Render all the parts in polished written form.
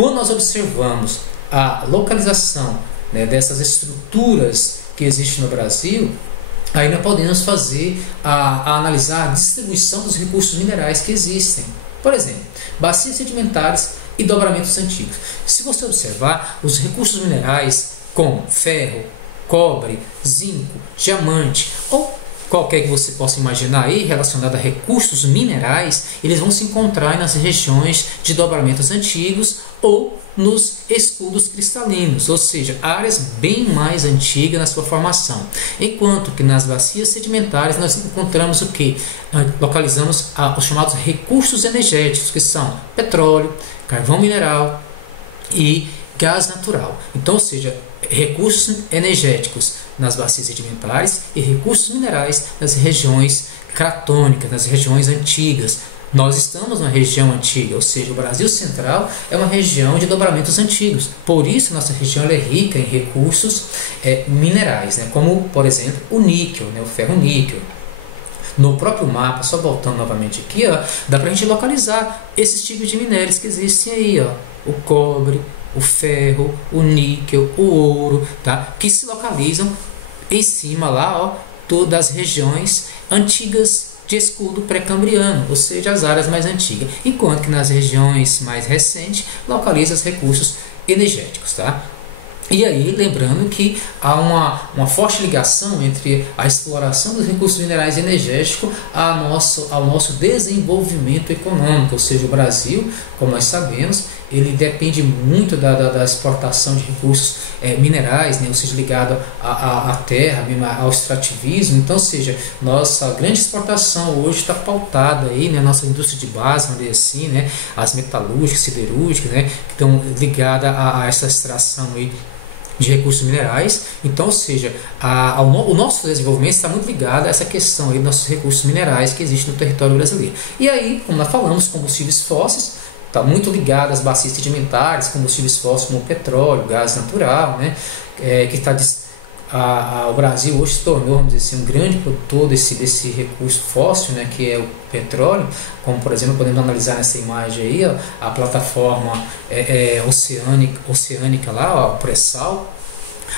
quando nós observamos a localização, né, dessas estruturas que existem no Brasil, aí nós podemos analisar a distribuição dos recursos minerais que existem. Por exemplo, bacias sedimentares e dobramentos antigos. Se você observar, os recursos minerais como ferro, cobre, zinco, diamante ou qualquer que você possa imaginar aí relacionado a recursos minerais, eles vão se encontrar nas regiões de dobramentos antigos ou nos escudos cristalinos, ou seja, áreas bem mais antigas na sua formação. Enquanto que nas bacias sedimentares nós encontramos o que? Localizamos os chamados recursos energéticos, que são petróleo, carvão mineral e gás natural. Então, ou seja, recursos energéticos nas bacias sedimentares e recursos minerais nas regiões cratônicas, nas regiões antigas. Nós estamos numa região antiga, ou seja, o Brasil Central é uma região de dobramentos antigos. Por isso, nossa região é rica em recursos minerais, né? Como, por exemplo, o níquel, né? O ferro-níquel. No próprio mapa, só voltando novamente aqui, ó, dá para a gente localizar esses tipos de minérios que existem aí, ó, o cobre, o ferro, o níquel, o ouro, tá? Que se localizam em cima lá, ó, das regiões antigas de escudo pré-cambriano, ou seja, as áreas mais antigas, enquanto que nas regiões mais recentes localiza os recursos energéticos, tá? E aí, lembrando que há uma forte ligação entre a exploração dos recursos minerais e energéticos ao nosso desenvolvimento econômico, ou seja, o Brasil, como nós sabemos, ele depende muito da exportação de recursos minerais, né, ou seja, ligado à terra, ao extrativismo. Então, ou seja, nossa grande exportação hoje está pautada aí, né, nossa indústria de base, vamos dizer assim, né, as metalúrgicas, siderúrgicas, né, que estão ligadas a essa extração aí de recursos minerais. Então, ou seja, o nosso desenvolvimento está muito ligado a essa questão aí dos nossos recursos minerais que existem no território brasileiro. E aí, como nós falamos, combustíveis fósseis, está muito ligado às bacias sedimentares, combustíveis fósseis como o petróleo, gás natural, né, que está o Brasil hoje se tornou, vamos dizer assim, um grande produtor desse recurso fóssil, né, que é o petróleo, como por exemplo podemos analisar nessa imagem aí, ó, a plataforma oceânica lá, ó, o pré-sal.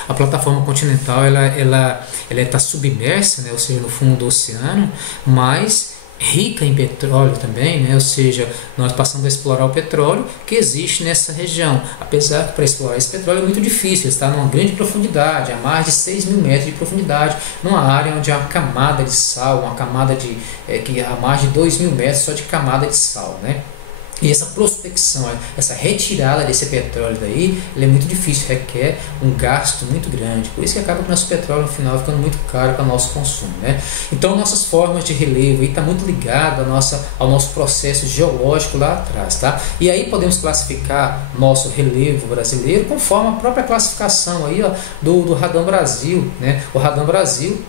A plataforma continental ela está submersa, né, ou seja, no fundo do oceano, mas rica em petróleo também, né? Ou seja, nós passamos a explorar o petróleo que existe nessa região, apesar que para explorar esse petróleo é muito difícil, está numa grande profundidade, a mais de 6.000 metros de profundidade, numa área onde há uma camada de sal, uma camada que há mais de 2.000 metros só de camada de sal, né? E essa prospecção, essa retirada desse petróleo daí, ele é muito difícil, requer um gasto muito grande. Por isso que acaba que o nosso petróleo no final ficando muito caro para o nosso consumo, né? Então nossas formas de relevo está muito ligado ao nosso processo geológico lá atrás, tá? E aí podemos classificar nosso relevo brasileiro conforme a própria classificação aí, ó, do Radon Brasil, né? O Radon Brasil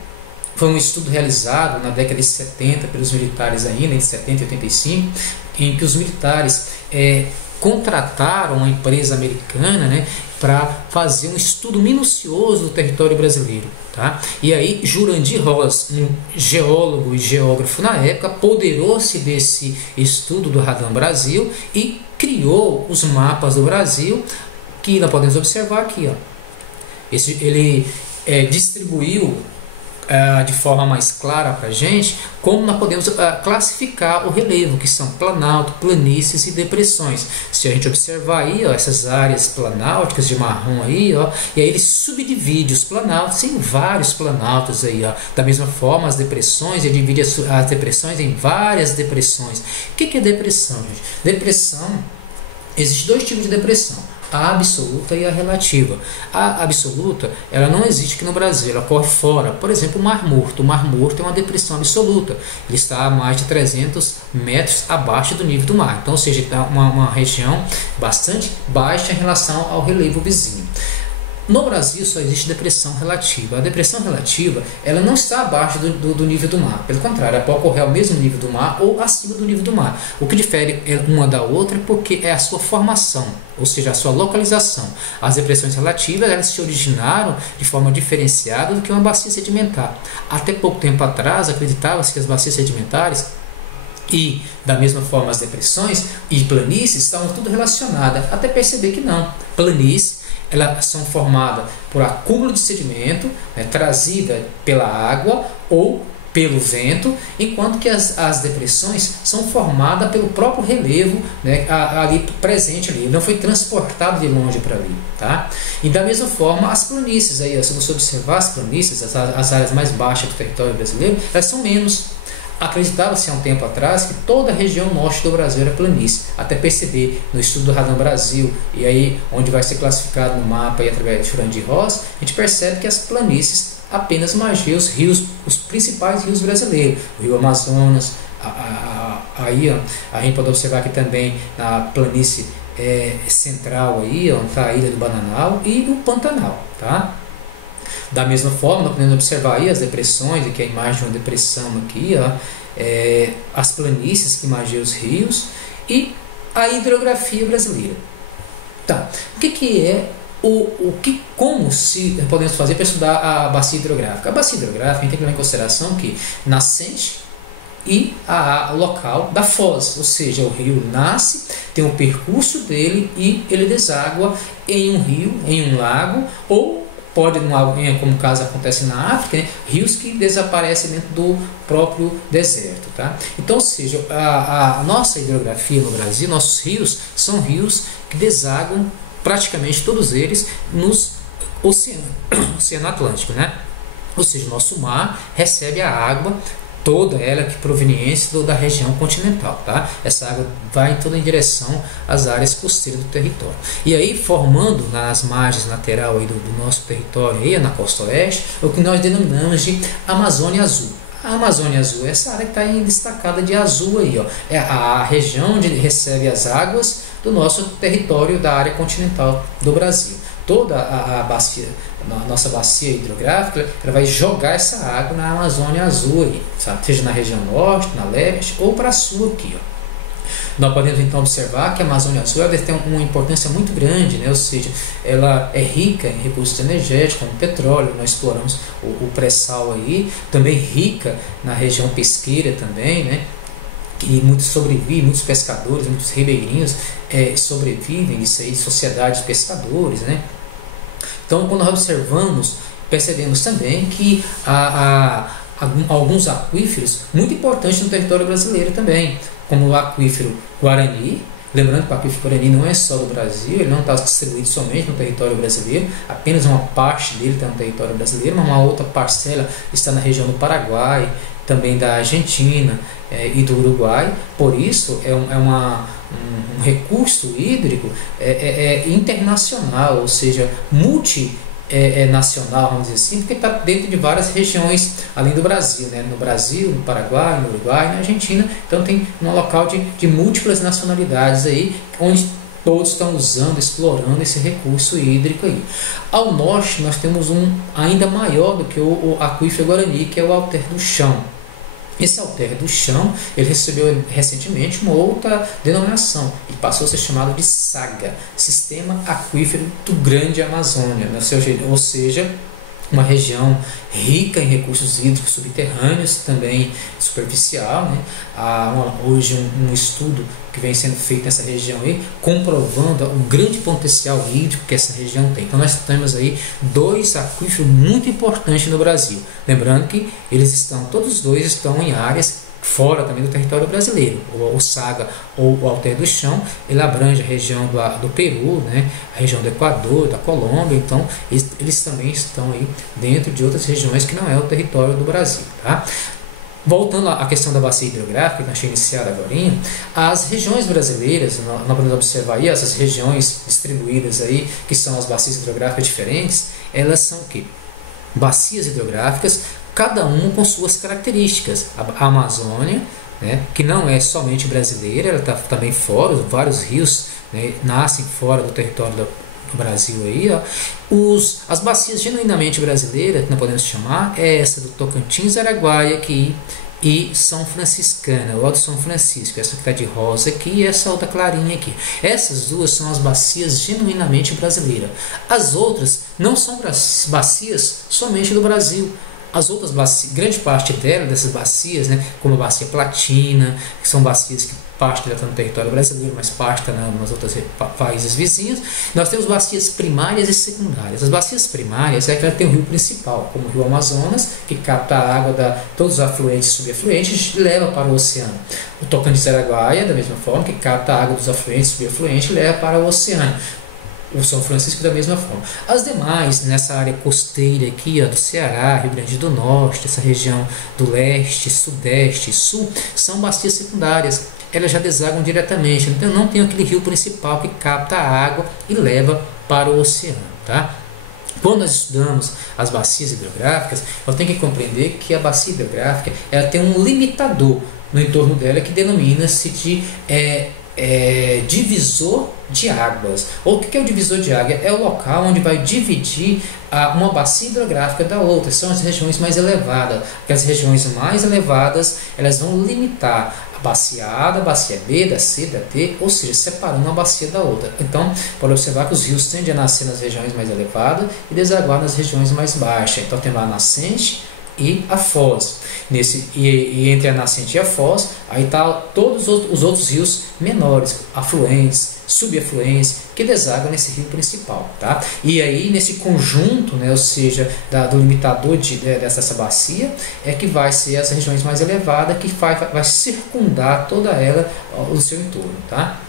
foi um estudo realizado na década de 70 pelos militares ainda, entre 70 e 85, em que os militares contrataram uma empresa americana, né, para fazer um estudo minucioso do território brasileiro, tá? E aí Jurandir Ross, um geólogo e geógrafo na época, apoderou-se desse estudo do Radon Brasil e criou os mapas do Brasil, que nós podemos observar aqui, ó. Ele distribuiu de forma mais clara para a gente como nós podemos classificar o relevo, que são planalto, planícies e depressões. Se a gente observar aí, ó, essas áreas planálticas de marrom aí, ó, e aí ele subdivide os planaltos em vários planaltos aí, ó. Da mesma forma as depressões, ele divide as depressões em várias depressões. O que é depressão, gente? Depressão, existe dois tipos de depressão: a absoluta e a relativa. A absoluta, ela não existe aqui no Brasil, ela ocorre fora. Por exemplo, o Mar Morto. O Mar Morto é uma depressão absoluta. Ele está a mais de 300 metros abaixo do nível do mar. Então, ou seja, está uma região bastante baixa em relação ao relevo vizinho. No Brasil só existe depressão relativa. A depressão relativa, ela não está abaixo do nível do mar. Pelo contrário, ela pode ocorrer ao mesmo nível do mar ou acima do nível do mar. O que difere uma da outra é porque é a sua formação, ou seja, a sua localização. As depressões relativas, elas se originaram de forma diferenciada do que uma bacia sedimentar. Até pouco tempo atrás, acreditava-se que as bacias sedimentares E, da mesma forma, as depressões e planícies estavam tudo relacionadas, até perceber que não. Planícies, elas são formadas por acúmulo de sedimento, né, trazida pela água ou pelo vento, enquanto que as depressões são formadas pelo próprio relevo, né, ali presente ali, não foi transportado de longe para ali, tá? E da mesma forma as planícies aí, se você observar as planícies, as áreas mais baixas do território brasileiro, elas são menos. Acreditava-se há um tempo atrás que toda a região norte do Brasil era planície, até perceber no estudo do Radar Brasil, e aí onde vai ser classificado no mapa e através de Jurandir Rosa, a gente percebe que as planícies apenas margeiam os rios, os principais rios brasileiros, o Rio Amazonas, aí ó, a gente pode observar aqui também na planície central aí, onde está a Ilha do Bananal e o Pantanal, tá? Da mesma forma, nós podemos observar aí as depressões, aqui a imagem de uma depressão aqui, ó, as planícies que margeiam os rios e a hidrografia brasileira. Tá. O que é como se podemos fazer para estudar a bacia hidrográfica? A bacia hidrográfica, a gente tem que levar em consideração que nascente e o local da foz, ou seja, o rio nasce, tem um percurso dele e ele deságua em um rio, em um lago, ou pode, como o caso acontece na África, né, rios que desaparecem dentro do próprio deserto. Tá? Então, ou seja, a nossa hidrografia no Brasil, nossos rios, são rios que desaguam praticamente todos eles nos Oceano Atlântico. Né? Ou seja, o nosso mar recebe a água, toda ela que proveniente da região continental, tá? Essa água vai toda em direção às áreas costeiras do território. E aí, formando nas margens lateral aí do nosso território, aí, na costa oeste, o que nós denominamos de Amazônia Azul. A Amazônia Azul é essa área que está destacada de azul aí, ó. É a região onde recebe as águas do nosso território da área continental do Brasil. Toda a bacia, a nossa bacia hidrográfica, ela vai jogar essa água na Amazônia Azul aí, sabe? Seja na região norte, na leste ou para a sul aqui, ó. Nós podemos então observar que a Amazônia Azul ela tem uma importância muito grande, né? Ou seja, ela é rica em recursos energéticos, como petróleo, nós exploramos o pré-sal aí, também rica na região pesqueira também, né? E muitos sobrevivem, muitos pescadores, muitos ribeirinhos sobrevivem isso aí, sociedades de pescadores, né? Então, quando nós observamos, percebemos também que há alguns aquíferos muito importantes no território brasileiro também, como o aquífero Guarani. Lembrando que o aquífero Guarani não é só do Brasil, ele não está distribuído somente no território brasileiro, apenas uma parte dele está no território brasileiro, mas uma outra parcela está na região do Paraguai, também da Argentina e do Uruguai. Por isso é um recurso hídrico internacional, ou seja, multinacional, vamos dizer assim, porque está dentro de várias regiões além do Brasil, né? No Brasil, no Paraguai, no Uruguai, na Argentina. Então tem um local de múltiplas nacionalidades aí, onde todos estão usando, explorando esse recurso hídrico aí. Ao norte nós temos um ainda maior do que o aquífero Guarani, que é o Alter do Chão. Esse Alter do Chão, ele recebeu recentemente uma outra denominação e passou a ser chamado de SAGA, Sistema Aquífero do Grande Amazônia, né? Ou seja, uma região rica em recursos hídricos subterrâneos, também superficial, né? Há hoje um estudo que vem sendo feito nessa região aí, comprovando o grande potencial hídrico que essa região tem. Então nós temos aí dois aquíferos muito importantes no Brasil. Lembrando que todos os dois estão em áreas fora também do território brasileiro. O SAGA ou o Alter do Chão, ele abrange a região do Peru, né, a região do Equador, da Colômbia. Então eles também estão aí dentro de outras regiões que não é o território do Brasil, tá? Voltando à questão da bacia hidrográfica, que nós tínhamos iniciado agora, as regiões brasileiras, nós podemos observar aí essas regiões distribuídas aí, que são as bacias hidrográficas diferentes, elas são o quê? Bacias hidrográficas, cada uma com suas características. A Amazônia, né, que não é somente brasileira, ela está também fora, vários rios, né, nascem fora do território do Brasil aí, ó. As bacias genuinamente brasileiras, que nós podemos chamar, é essa do Tocantins, Araguaia aqui e São Franciscana, ou do São Francisco, essa que está de rosa aqui e essa outra clarinha aqui. Essas duas são as bacias genuinamente brasileiras. As outras não são bacias somente do Brasil. As outras bacias, grande parte dessas bacias, né, como a bacia Platina, que são bacias que parte está no território brasileiro, mas parte está nos outros países vizinhos. Nós temos bacias primárias e secundárias. As bacias primárias é que ela tem o rio principal, como o rio Amazonas, que capta a água de todos os afluentes e subafluentes e leva para o oceano. O Tocantins-Araguaia, da mesma forma, que capta a água dos afluentes e subafluentes e leva para o oceano. O São Francisco da mesma forma. As demais, nessa área costeira aqui, ó, do Ceará, Rio Grande do Norte, essa região do leste, sudeste e sul, são bacias secundárias. Elas já desagam diretamente, então não tem aquele rio principal que capta a água e leva para o oceano, tá? Quando nós estudamos as bacias hidrográficas, nós temos que compreender que a bacia hidrográfica ela tem um limitador no entorno dela que denomina-se de divisor de águas. Ou o que é o divisor de água? É o local onde vai dividir uma bacia hidrográfica da outra. São as regiões mais elevadas. Porque as regiões mais elevadas elas vão limitar a bacia A da bacia B, da C, da D, ou seja, separando uma bacia da outra. Então, pode observar que os rios tendem a nascer nas regiões mais elevadas e desaguar nas regiões mais baixas. Então, tem lá a nascente e a foz. E entre a nascente e a foz, aí está todos os outros rios menores, afluentes, subafluentes, que desagam nesse rio principal, tá? E aí nesse conjunto, né, ou seja, do limitador dessa bacia, é que vai ser as regiões mais elevadas que vai circundar toda ela o seu entorno, tá?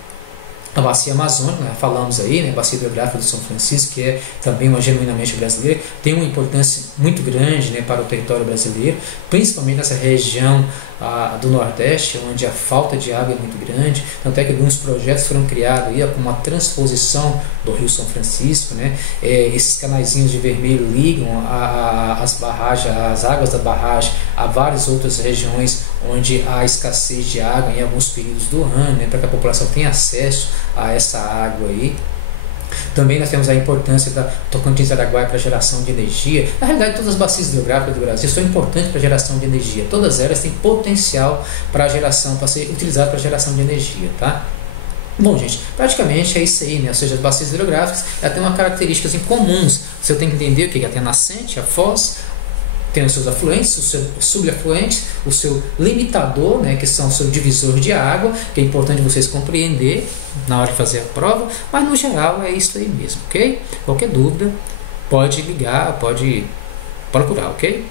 A bacia amazônica, né, falamos aí, né, bacia hidrográfica do São Francisco, que é também uma genuinamente brasileira, tem uma importância muito grande, né, para o território brasileiro, principalmente nessa região do Nordeste, onde a falta de água é muito grande. Tanto é que alguns projetos foram criados aí, como a transposição do Rio São Francisco, né, esses canaizinhos de vermelho ligam as barragens, as águas da barragem a várias outras regiões onde há escassez de água em alguns períodos do ano, né, para que a população tenha acesso a essa água aí. Também nós temos a importância da Tocantins-Araguaia para a geração de energia. Na realidade, todas as bacias hidrográficas do Brasil são importantes para a geração de energia. Todas elas têm potencial para ser utilizado para a geração de energia, tá? Bom, gente, praticamente é isso aí, né? Ou seja, as bacias hidrográficas têm uma características em comuns. Você tem que entender o que é a nascente, a foz, tem os seus afluentes, os seus subafluentes, o seu limitador, né, que são o seu divisor de água, que é importante vocês compreender na hora de fazer a prova, mas no geral é isso aí mesmo, ok? Qualquer dúvida, pode ligar, pode procurar, ok?